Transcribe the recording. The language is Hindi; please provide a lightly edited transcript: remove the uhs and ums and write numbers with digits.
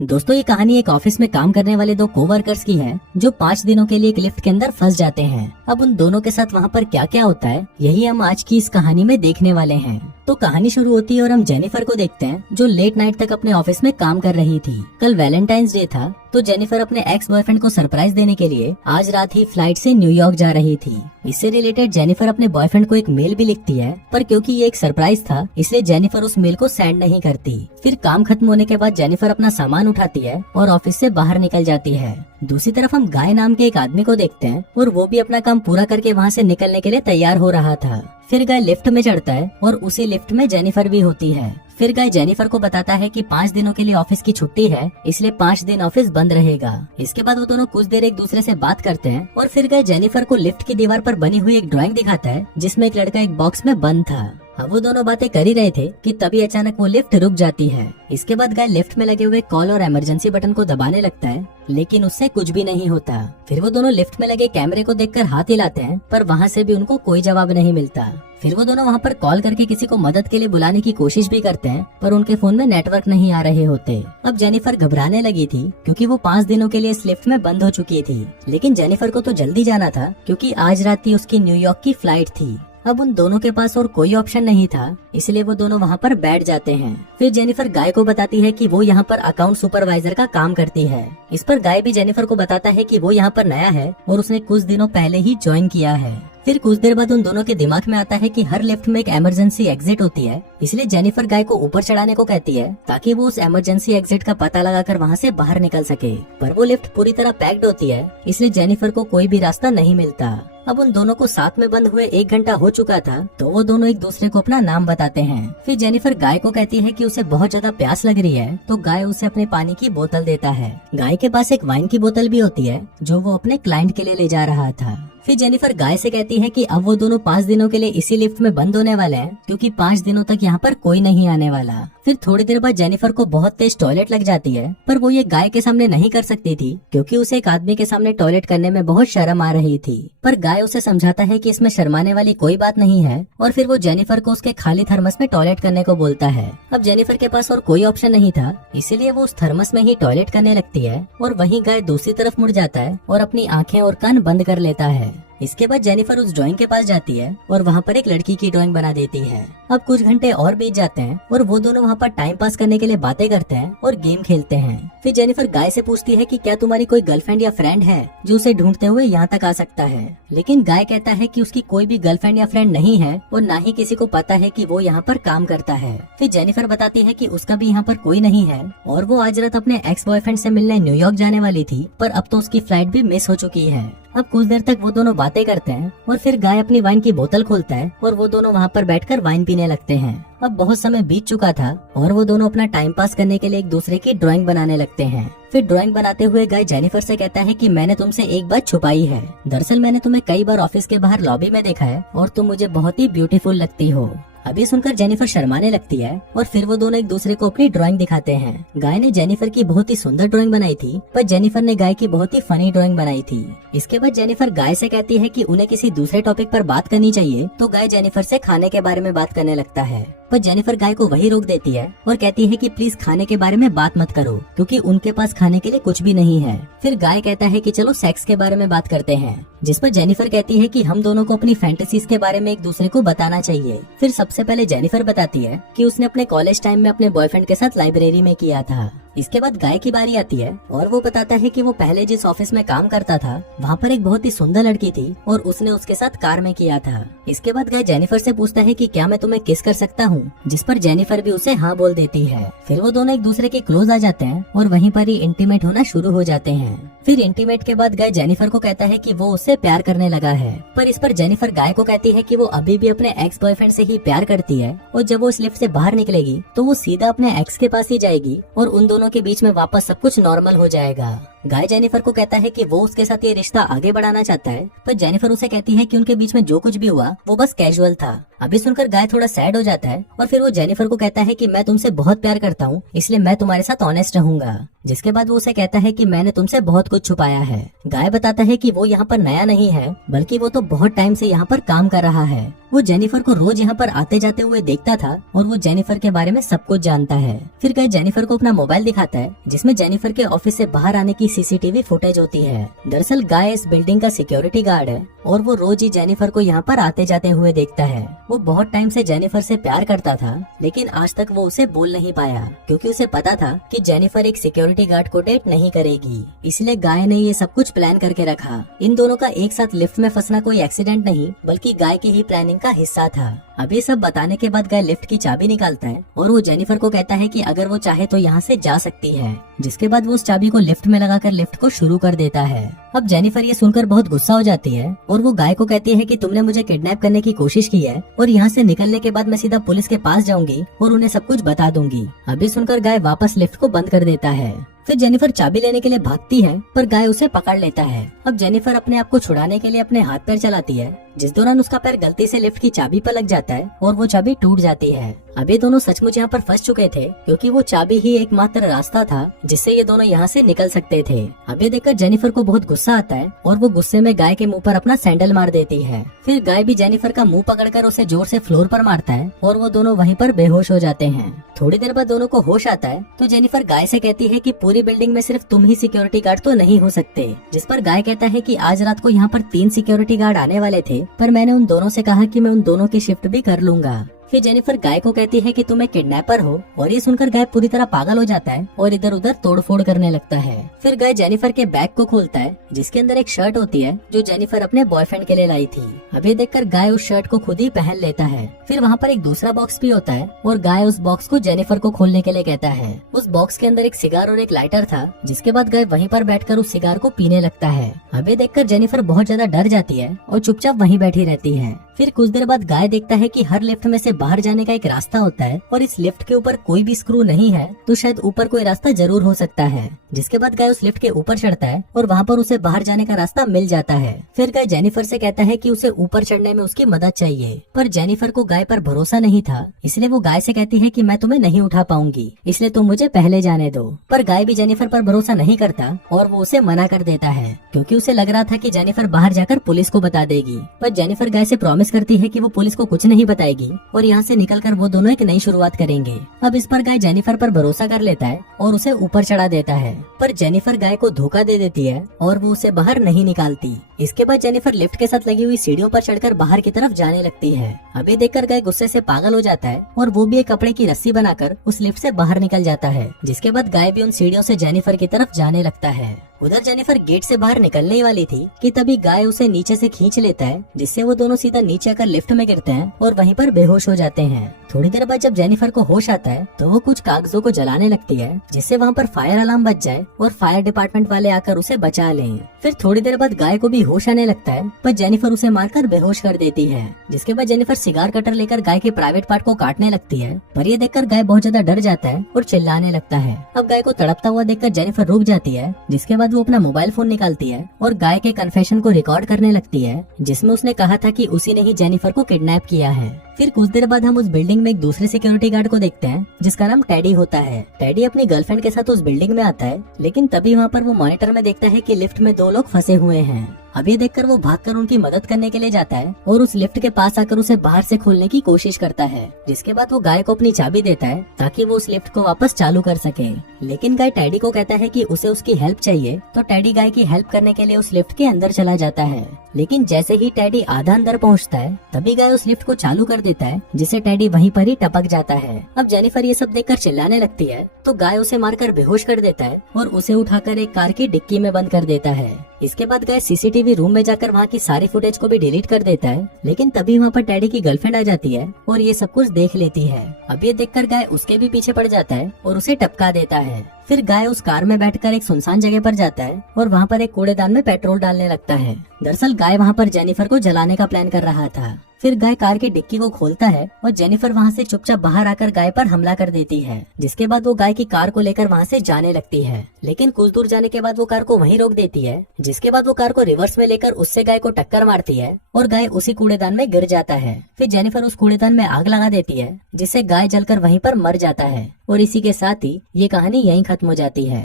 दोस्तों ये कहानी एक ऑफिस में काम करने वाले दो कोवर्कर्स की है जो 5 दिनों के लिए एक लिफ्ट के अंदर फंस जाते हैं। अब उन दोनों के साथ वहाँ पर क्या क्या होता है यही हम आज की इस कहानी में देखने वाले हैं। तो कहानी शुरू होती है और हम जेनिफर को देखते हैं जो लेट नाइट तक अपने ऑफिस में काम कर रही थी। कल वैलेंटाइंस डे था तो जेनिफर अपने एक्स बॉयफ्रेंड को सरप्राइज देने के लिए आज रात ही फ्लाइट से न्यूयॉर्क जा रही थी। इससे रिलेटेड जेनिफर अपने बॉयफ्रेंड को एक मेल भी लिखती है, पर क्योंकि ये एक सरप्राइज था इसलिए जेनिफर उस मेल को सेंड नहीं करती। फिर काम खत्म होने के बाद जेनिफर अपना सामान उठाती है और ऑफिस से बाहर निकल जाती है। दूसरी तरफ हम गाय नाम के एक आदमी को देखते हैं और वो भी अपना काम पूरा करके वहाँ से निकलने के लिए तैयार हो रहा था। फिर गाय लिफ्ट में चढ़ता है और उसी लिफ्ट में जेनिफर भी होती है। फिर गाय जेनिफर को बताता है कि 5 दिनों के लिए ऑफिस की छुट्टी है, इसलिए 5 दिन ऑफिस बंद रहेगा। इसके बाद वो दोनों कुछ देर एक दूसरे से बात करते हैं और फिर गाय जेनिफर को लिफ्ट की दीवार पर बनी हुई एक ड्राइंग दिखाता है जिसमें एक लड़का एक बॉक्स में बंद था। अब वो दोनों बातें कर ही रहे थे कि तभी अचानक वो लिफ्ट रुक जाती है। इसके बाद गाय लिफ्ट में लगे हुए कॉल और इमरजेंसी बटन को दबाने लगता है, लेकिन उससे कुछ भी नहीं होता। फिर वो दोनों लिफ्ट में लगे कैमरे को देखकर हाथ हिलाते हैं, पर वहाँ से भी उनको कोई जवाब नहीं मिलता। फिर वो दोनों वहाँ पर कॉल करके किसी को मदद के लिए बुलाने की कोशिश भी करते हैं, पर उनके फोन में नेटवर्क नहीं आ रहे होते। अब जेनिफर घबराने लगी थी क्योंकि वो 5 दिनों के लिए इस लिफ्ट में बंद हो चुकी थी, लेकिन जेनिफर को तो जल्दी जाना था क्योंकि आज रात ही उसकी न्यूयॉर्क की फ्लाइट थी। अब उन दोनों के पास और कोई ऑप्शन नहीं था, इसलिए वो दोनों वहाँ पर बैठ जाते हैं। फिर जेनिफर गाय को बताती है कि वो यहाँ पर अकाउंट सुपरवाइजर का काम करती है। इस पर गाय भी जेनिफर को बताता है कि वो यहाँ पर नया है और उसने कुछ दिनों पहले ही ज्वाइन किया है। फिर कुछ देर बाद उन दोनों के दिमाग में आता है कि हर लिफ्ट में एक इमरजेंसी एग्जिट होती है, इसलिए जेनिफर गाय को ऊपर चढ़ाने को कहती है ताकि वो उस इमरजेंसी एग्जिट का पता लगाकर वहाँ से बाहर निकल सके। पर वो लिफ्ट पूरी तरह पैक्ड होती है, इसलिए जेनिफर को कोई भी रास्ता नहीं मिलता। अब उन दोनों को साथ में बंद हुए 1 घंटा हो चुका था तो वो दोनों एक दूसरे को अपना नाम बताते हैं। फिर जेनिफर गाय को कहती है कि उसे बहुत ज्यादा प्यास लग रही है, तो गाय उसे अपने पानी की बोतल देता है। गाय के पास एक वाइन की बोतल भी होती है जो वो अपने क्लाइंट के लिए ले जा रहा था। फिर जेनिफर गाय से कहती है कि अब वो दोनों 5 दिनों के लिए इसी लिफ्ट में बंद होने वाले हैं क्योंकि 5 दिनों तक यहाँ पर कोई नहीं आने वाला। फिर थोड़ी देर बाद जेनिफर को बहुत तेज टॉयलेट लग जाती है, पर वो ये गाय के सामने नहीं कर सकती थी क्योंकि उसे एक आदमी के सामने टॉयलेट करने में बहुत शर्म आ रही थी। पर गाय उसे समझाता है कि इसमें शर्माने वाली कोई बात नहीं है और फिर वो जेनिफर को उसके खाली थर्मस में टॉयलेट करने को बोलता है। अब जेनिफर के पास और कोई ऑप्शन नहीं था, इसीलिए वो उस थर्मस में ही टॉयलेट करने लगती है और वहीं गाय दूसरी तरफ मुड़ जाता है और अपनी आंखें और कान बंद कर लेता है। इसके बाद जेनिफर उस ड्राइंग के पास जाती है और वहाँ पर एक लड़की की ड्राइंग बना देती है। अब कुछ घंटे और बीत जाते हैं और वो दोनों वहाँ पर टाइम पास करने के लिए बातें करते हैं और गेम खेलते हैं। फिर जेनिफर गाय से पूछती है कि क्या तुम्हारी कोई गर्लफ्रेंड या फ्रेंड है जो उसे ढूंढते हुए यहाँ तक आ सकता है, लेकिन गाय कहता है कि उसकी कोई भी गर्लफ्रेंड या फ्रेंड नहीं है और न ही किसी को पता है कि वो यहाँ पर काम करता है। फिर जेनिफर बताती है कि उसका भी यहाँ पर कोई नहीं है और वो आज रात अपने एक्स बॉयफ्रेंड से मिलने न्यूयॉर्क जाने वाली थी, पर अब तो उसकी फ्लाइट भी मिस हो चुकी है। अब कुछ देर तक वो दोनों बातें करते हैं और फिर गाय अपनी वाइन की बोतल खोलता है और वो दोनों वहाँ पर बैठकर वाइन पीने लगते हैं। अब बहुत समय बीत चुका था और वो दोनों अपना टाइम पास करने के लिए एक दूसरे की ड्राइंग बनाने लगते हैं। फिर ड्राइंग बनाते हुए गाय जेनिफर से कहता है कि मैंने तुमसे एक बात छुपाई है। दरअसल मैंने तुम्हें कई बार ऑफिस के बाहर लॉबी में देखा है और तुम मुझे बहुत ही ब्यूटीफुल लगती हो। अभी सुनकर जेनिफर शर्माने लगती है और फिर वो दोनों एक दूसरे को अपनी ड्राइंग दिखाते हैं। गाय ने जेनिफर की बहुत ही सुंदर ड्राइंग बनाई थी, पर जेनिफर ने गाय की बहुत ही फनी ड्राइंग बनाई थी। इसके बाद जेनिफर गाय से कहती है कि उन्हें किसी दूसरे टॉपिक पर बात करनी चाहिए, तो गाय जेनिफर से खाने के बारे में बात करने लगता है, पर जेनिफर गाय को वही रोक देती है और कहती है कि प्लीज खाने के बारे में बात मत करो क्योंकि उनके पास खाने के लिए कुछ भी नहीं है। फिर गाय कहता है कि चलो सेक्स के बारे में बात करते हैं, जिस पर जेनिफर कहती है कि हम दोनों को अपनी फैंटेसीज के बारे में एक दूसरे को बताना चाहिए। फिर सबसे पहले जेनिफर बताती है कि उसने अपने कॉलेज टाइम में अपने बॉयफ्रेंड के साथ लाइब्रेरी में किया था। इसके बाद गाय की बारी आती है और वो बताता है कि वो पहले जिस ऑफिस में काम करता था वहाँ पर एक बहुत ही सुंदर लड़की थी और उसने उसके साथ कार में किया था। इसके बाद गाय जेनिफर से पूछता है कि क्या मैं तुम्हें किस कर सकता हूँ, जिस पर जेनिफर भी उसे हाँ बोल देती है। फिर वो दोनों एक दूसरे के क्लोज आ जाते हैं और वहीं पर ही इंटीमेट होना शुरू हो जाते हैं। फिर इंटीमेट के बाद गाय जेनिफर को कहता है कि वो उससे प्यार करने लगा है, पर इस पर जेनिफर गाय को कहती है कि वो अभी भी अपने एक्स बॉयफ्रेंड से ही प्यार करती है और जब वो इस लिफ्ट से बाहर निकलेगी तो वो सीधा अपने एक्स के पास ही जाएगी और उन दोनों के बीच में वापस सब कुछ नॉर्मल हो जाएगा। गाय जेनिफर को कहता है कि वो उसके साथ ये रिश्ता आगे बढ़ाना चाहता है, पर जेनिफर उसे कहती है कि उनके बीच में जो कुछ भी हुआ वो बस कैजुअल था। अभी सुनकर गाय थोड़ा सैड हो जाता है और फिर वो जेनिफर को कहता है कि मैं तुमसे बहुत प्यार करता हूँ, इसलिए मैं तुम्हारे साथ ऑनेस्ट रहूंगा। जिसके बाद वो उसे कहता है कि मैंने तुमसे बहुत कुछ छुपाया है। गाय बताता है कि वो यहाँ पर नया नहीं है, बल्कि वो तो बहुत टाइम से यहाँ पर काम कर रहा है। वो जेनिफर को रोज यहाँ पर आते जाते हुए देखता था और वो जेनिफर के बारे में सब कुछ जानता है। फिर गाय जेनिफर को अपना मोबाइल दिखाता है जिसमें जेनिफर के ऑफिस से बाहर आने की सीसीटीवी फुटेज होती है। दरअसल गाय इस बिल्डिंग का सिक्योरिटी गार्ड है और वो रोज ही जेनिफर को यहाँ पर आते जाते हुए देखता है। वो बहुत टाइम से जेनिफर से प्यार करता था, लेकिन आज तक वो उसे बोल नहीं पाया क्योंकि उसे पता था कि जेनिफर एक सिक्योरिटी गार्ड को डेट नहीं करेगी। इसलिए गाय ने ये सब कुछ प्लान करके रखा। इन दोनों का एक साथ लिफ्ट में फंसना कोई एक्सीडेंट नहीं, बल्कि गाय की ही प्लानिंग का हिस्सा था। अब ये सब बताने के बाद गाय लिफ्ट की चाबी निकालता है और वो जेनिफर को कहता है कि अगर वो चाहे तो यहाँ से जा सकती है। जिसके बाद वो उस चाबी को लिफ्ट में लगाकर लिफ्ट को शुरू कर देता है। अब जेनिफर ये सुनकर बहुत गुस्सा हो जाती है और वो गाय को कहती है कि तुमने मुझे किडनैप करने की कोशिश की है और यहाँ से निकलने के बाद मैं सीधा पुलिस के पास जाऊंगी और उन्हें सब कुछ बता दूंगी। अभी सुनकर गाय वापस लिफ्ट को बंद कर देता है। फिर जेनिफर चाबी लेने के लिए भागती है, पर गाय उसे पकड़ लेता है। अब जेनिफर अपने आप को छुड़ाने के लिए अपने हाथ पैर चलाती है, जिस दौरान उसका पैर गलती से लिफ्ट की चाबी पर लग जाता है और वो चाबी टूट जाती है। अब ये दोनों सचमुच यहाँ पर फंस चुके थे क्योंकि वो चाबी ही एकमात्र रास्ता था जिससे ये दोनों यहाँ से निकल सकते थे। अब ये देखकर जेनिफर को बहुत गुस्सा आता है और वो गुस्से में गाय के मुंह पर अपना सैंडल मार देती है। फिर गाय भी जेनिफर का मुंह पकड़कर उसे जोर से फ्लोर पर मारता है और वो दोनों वहीं पर बेहोश हो जाते हैं। थोड़ी देर बाद दोनों को होश आता है तो जेनिफर गाय से कहती है कि पूरी बिल्डिंग में सिर्फ तुम ही सिक्योरिटी गार्ड तो नहीं हो सकते। जिस पर गाय कहता है कि आज रात को यहाँ पर 3 सिक्योरिटी गार्ड आने वाले थे, पर मैंने उन दोनों से कहा कि मैं उन दोनों की शिफ्ट भी कर लूंगा। फिर जेनिफर गाय को कहती है कि तुम एक किडनैपर हो और ये सुनकर गाय पूरी तरह पागल हो जाता है और इधर उधर तोड़फोड़ करने लगता है। फिर गाय जेनिफर के बैग को खोलता है जिसके अंदर एक शर्ट होती है जो जेनिफर अपने बॉयफ्रेंड के लिए लाई थी। अब ये देखकर गाय उस शर्ट को खुद ही पहन लेता है। फिर वहाँ पर एक दूसरा बॉक्स भी होता है और गाय उस बॉक्स को जेनिफर को खोलने के लिए कहता है। उस बॉक्स के अंदर एक सिगार और एक लाइटर था, जिसके बाद गाय वहीं पर बैठकर उस सिगार को पीने लगता है। अब ये देखकर जेनिफर बहुत ज्यादा डर जाती है और चुपचाप वहीं बैठी रहती है। फिर कुछ देर बाद गाय देखता है कि हर लिफ्ट में से बाहर जाने का एक रास्ता होता है और इस लिफ्ट के ऊपर कोई भी स्क्रू नहीं है, तो शायद ऊपर कोई रास्ता जरूर हो सकता है। जिसके बाद गाय उस लिफ्ट के ऊपर चढ़ता है और वहाँ पर उसे बाहर जाने का रास्ता मिल जाता है। फिर गाय जेनिफर से कहता है कि उसे ऊपर चढ़ने में उसकी मदद चाहिए, पर जेनिफर को गाय पर भरोसा नहीं था, इसलिए वो गाय से कहती है कि मैं तुम्हें नहीं उठा पाऊंगी, इसलिए तुम मुझे पहले जाने दो। पर गाय भी जेनिफर पर भरोसा नहीं करता और वो उसे मना कर देता है क्योंकि उसे लग रहा था कि जेनिफर बाहर जाकर पुलिस को बता देगी। पर जेनिफर गाय से प्रॉमिस करती है कि वो पुलिस को कुछ नहीं बताएगी और यहाँ से निकलकर वो दोनों एक नई शुरुआत करेंगे। अब इस पर गाय जेनिफर पर भरोसा कर लेता है और उसे ऊपर चढ़ा देता है, पर जेनिफर गाय को धोखा दे देती है और वो उसे बाहर नहीं निकालती। इसके बाद जेनिफर लिफ्ट के साथ लगी हुई सीढ़ियों पर चढ़कर बाहर की तरफ जाने लगती है। अभी देखकर गाय गुस्से से पागल हो जाता है और वो भी एक कपड़े की रस्सी बनाकर उस लिफ्ट से बाहर निकल जाता है। जिसके बाद गाय भी उन सीढ़ियों से जेनिफर की तरफ जाने लगता है। उधर जेनिफर गेट से बाहर निकलने ही वाली थी कि तभी गाय उसे नीचे से खींच लेता है, जिससे वो दोनों सीधा नीचे आकर लिफ्ट में गिरते हैं और वहीं पर बेहोश हो जाते हैं। थोड़ी देर बाद जब जेनिफर को होश आता है तो वो कुछ कागजों को जलाने लगती है, जिससे वहाँ पर फायर अलार्म बज जाए और फायर डिपार्टमेंट वाले आकर उसे बचा लें। फिर थोड़ी देर बाद गाय को भी होश आने लगता है, पर जेनिफर उसे मारकर बेहोश कर देती है। जिसके बाद जेनिफर सिगार कटर लेकर गाय के प्राइवेट पार्ट को काटने लगती है, पर ये देखकर गाय बहुत ज्यादा डर जाता है और चिल्लाने लगता है। अब गाय को तड़पता हुआ देखकर जेनिफर रुक जाती है, जिसके बाद वो अपना मोबाइल फोन निकालती है और गाय के कन्फेशन को रिकॉर्ड करने लगती है, जिसमें उसने कहा था कि उसी ने ही जेनिफर को किडनैप किया है। फिर कुछ देर बाद हम उस बिल्डिंग में एक दूसरे सिक्योरिटी गार्ड को देखते हैं जिसका नाम टेडी होता है। टेडी अपनी गर्लफ्रेंड के साथ उस बिल्डिंग में आता है, लेकिन तभी वहाँ पर वो मॉनिटर में देखता है कि लिफ्ट में 2 लोग फंसे हुए हैं। अब ये देखकर वो भागकर उनकी मदद करने के लिए जाता है और उस लिफ्ट के पास आकर उसे बाहर से खोलने की कोशिश करता है। जिसके बाद वो गाय को अपनी चाबी देता है ताकि वो उस लिफ्ट को वापस चालू कर सके। लेकिन गाय टेडी को कहता है कि उसे उसकी हेल्प चाहिए, तो टेडी गाय की हेल्प करने के लिए उस लिफ्ट के अंदर चला जाता है। लेकिन जैसे ही टेडी आधा अंदर पहुंचता है, तभी गाय उस लिफ्ट को चालू कर देता है, जिससे टेडी वहीं पर ही टपक जाता है। अब जेनिफर ये सब देखकर चिल्लाने लगती है, तो गाय उसे मारकर बेहोश कर देता है और उसे उठाकर एक कार की डिक्की में बंद कर देता है। इसके बाद गाय सीसीटीवी रूम में जाकर वहाँ की सारी फुटेज को भी डिलीट कर देता है, लेकिन तभी वहाँ पर टेडी की गर्लफ्रेंड आ जाती है और ये सब कुछ देख लेती है। अब ये देखकर गाय उसके भी पीछे पड़ जाता है और उसे टपका देता है। फिर गाय उस कार में बैठकर एक सुनसान जगह पर जाता है और वहाँ पर एक कूड़ेदान में पेट्रोल डालने लगता है। दरअसल गाय वहाँ पर जेनिफर को जलाने का प्लान कर रहा था। फिर गाय कार की डिक्की को खोलता है और जेनिफर वहाँ से चुपचाप बाहर आकर गाय पर हमला कर देती है, जिसके बाद वो गाय की कार को लेकर वहाँ से जाने लगती है। लेकिन कुछ दूर जाने के बाद वो कार को वहीं रोक देती है, जिसके बाद वो कार को रिवर्स में लेकर उससे गाय को टक्कर मारती है और गाय उसी कूड़ेदान में गिर जाता है। फिर जेनिफर उस कूड़ेदान में आग लगा देती है, जिससे गाय जलकर वहीं पर मर जाता है। और इसी के साथ ही ये कहानी यहीं खत्म हो जाती है।